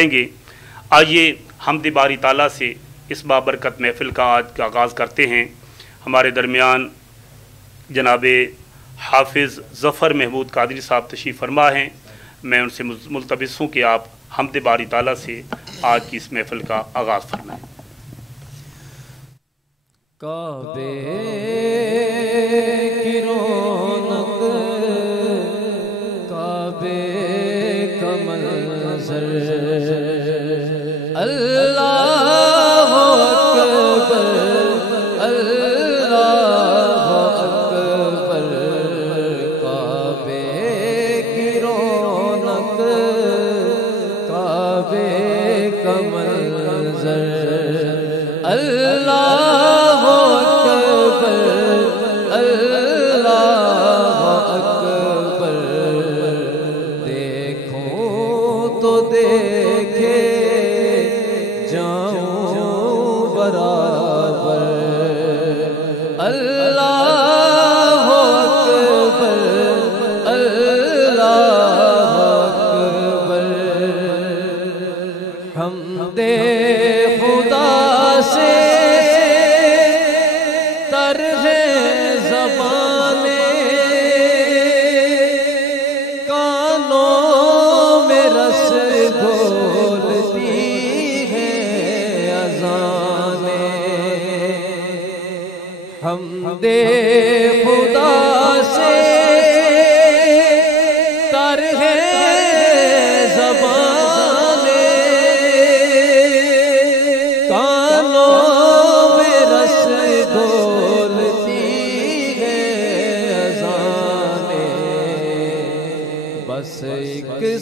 पढ़ेंगे। आइए हम्द बारी ताला से इस बाबरकत महफ़िल का आज का आगाज़ करते हैं। हमारे दरमियान जनाब हाफिज़ ज़फ़र महमूद कादरी साहब तशरीफ़ फरमा हैं। मैं उनसे मुल्तबिस हूँ कि आप हम्द बारी ताला से आज की इस महफ़िल का आगाज़ फरमाएँ। काबे की रौनक, काबे का मंज़र, अल्लाह अकबर, अल्लाह अकबर। काबे की रौनक, काबे का मंज़र, अल्लाह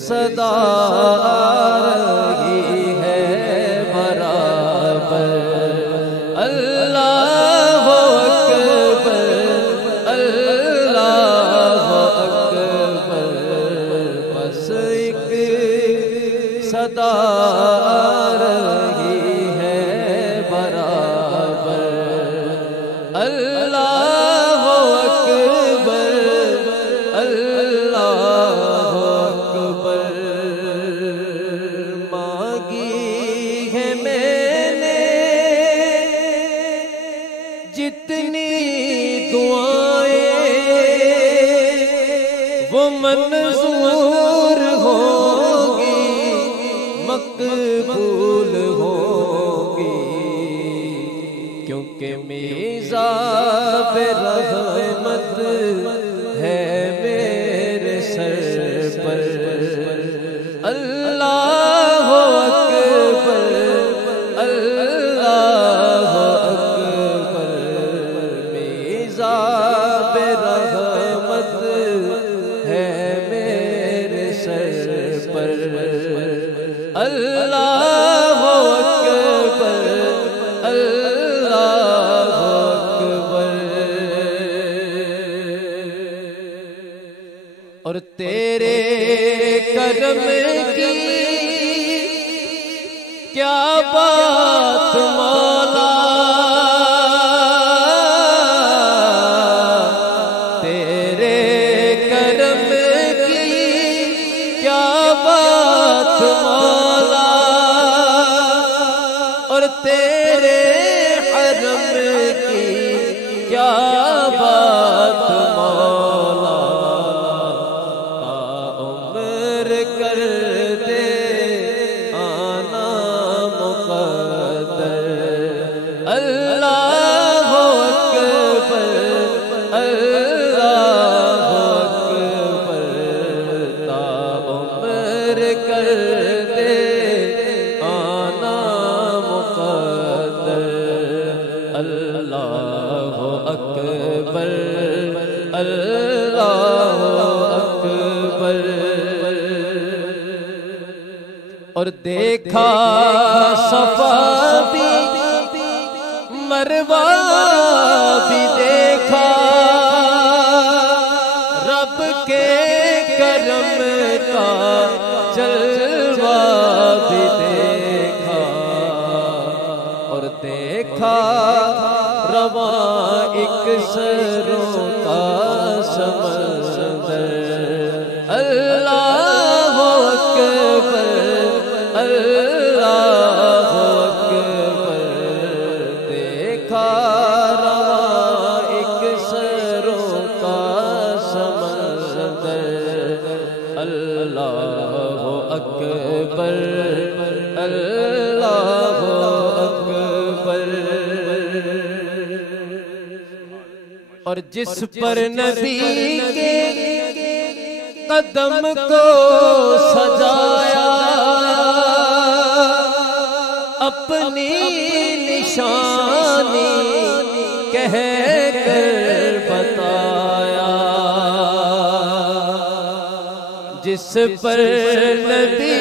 सदा रही है बराबर, अल्लाह अकबर, अल्लाह अकबर। बस एक सदा रही है बराबर, अल्लाह अकबर, अल्लाह मंजूर होगी, मकबूल होगी, क्योंकि मीज़ाब रहमत है मेरे सर पर। अल्लाह अकबर, अल्लाह अकबर। मीज़ाब रहमत अल्लाह अकबर, अल्लाह अकबर। और तेरे करम की क्या बात मौला, तेरे करम की क्या बात मौला, और तेरे हरम की क्या बात मौला। ताउम्र कर दे आना मुक़द्दर, अल्लाह अकबर, अल्लाह अकबर। ताउम्र कर दे आना मुक़द्दर, अल्लाह अकबर, अल्लाह अकबर। और देखा सफा भी, मरवा भी देखा, रब के करम का जलवा भी देखा। और देखा रवा एक सरों का समंदर, अल्लाह अकबर, अल्लाह अकबर। देखा रवां एक सरों का समंदर, अल्लाह अकबर अल्लाह अकबर। और जिस पर नबी के कदम को सजाया, अपनी निशानी कह कर बताया। जिस पर नबी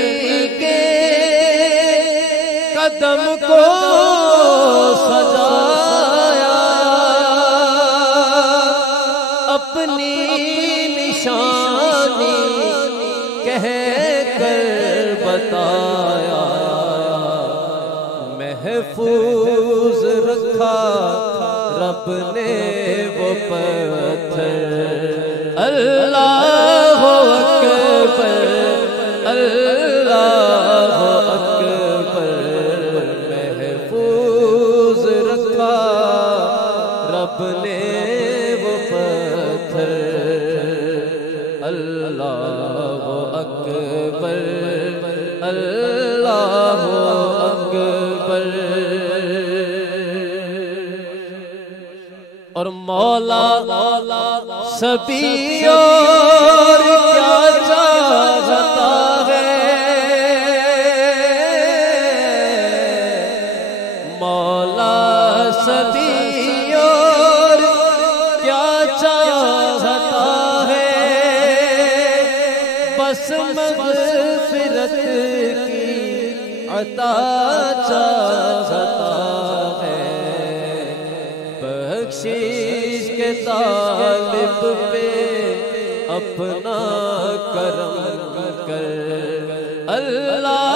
के कदम को सजाया, अपनी निशानी कह कर बताया। महफूज रखा रब ने वो पत्थर, अल्लाह अकबर अल्लाह अकबर। महफूज रखा रब ने वो पत्थर, अल्लाह अकबर अल्लाह अकबर। और मौला सभी और क्या चाहता है, मौला सभी और क्या चाहता है। बस मग़फ़िरत की अता चाहता है, बख्शिश के तालिब पे अपना करम कर। अल्लाह